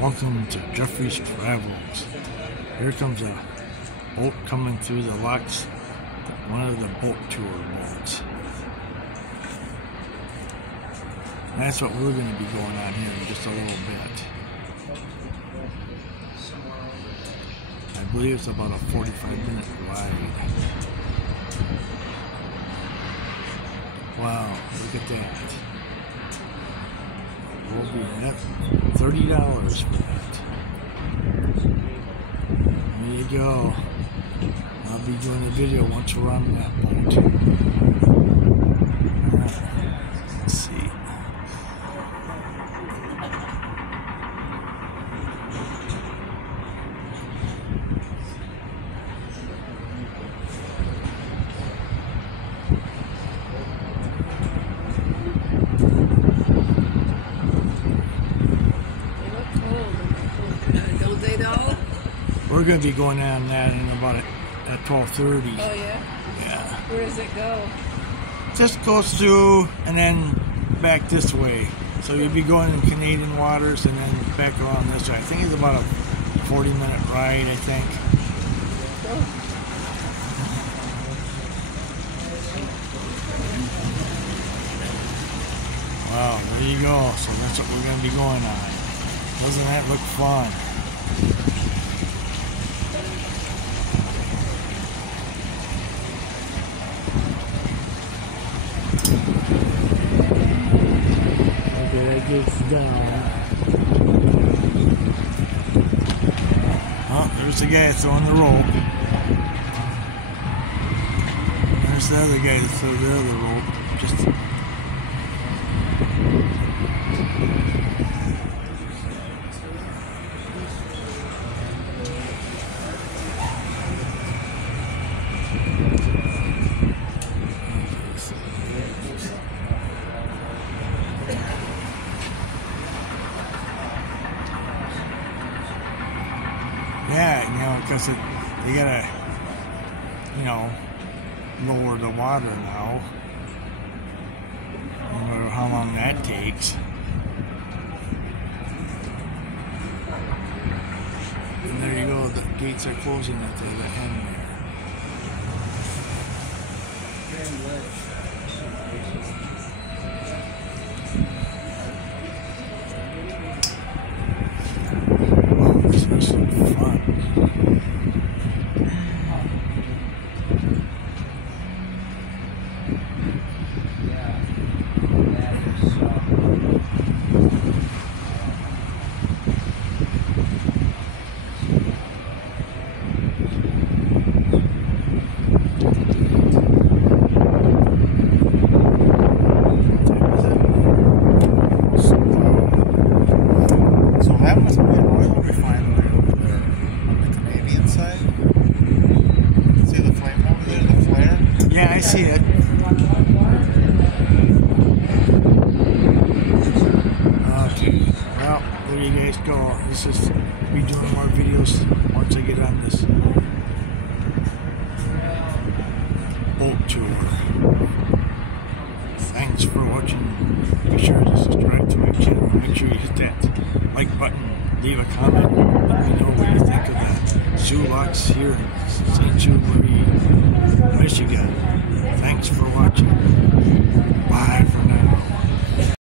Welcome to Jeffrey's Travels. Here comes a boat coming through the locks, one of the boat tour boats. That's what we're going to be going on here in just a little bit. I believe it's about a 45-minute ride. Wow, look at that. We'll be at $30 for that. There you go. I'll be doing a video once we're on that boat. Let's see. We're going to be going on that in about at 12:30. Oh yeah? Yeah. Where does it go? Just goes through and then back this way. So you'll be going in Canadian waters and then back around this way. I think it's about a 40-minute ride, I think. Oh. Wow, there you go. So that's what we're going to be going on. Doesn't that look fun? Gets down. Oh, there's the guy throwing the rope. There's the other guy that threw the other rope. Just yeah, because they gotta, lower the water now. No matter how long that takes. And there you go, the gates are closing at the end there. Wow, this is so fun. That must be an oil refinery over there on the Canadian side. See the flame over there, the flare? Yeah, I see it. Okay, well, there you guys go. This is be doing more videos once I get on this boat tour. Thanks for watching. Be sure to subscribe to my channel. Make sure you hit that like button. Leave a comment. Let me know what you think of that. Soo Lock's here in St. Jude, Michigan. Thanks for watching. Bye for now.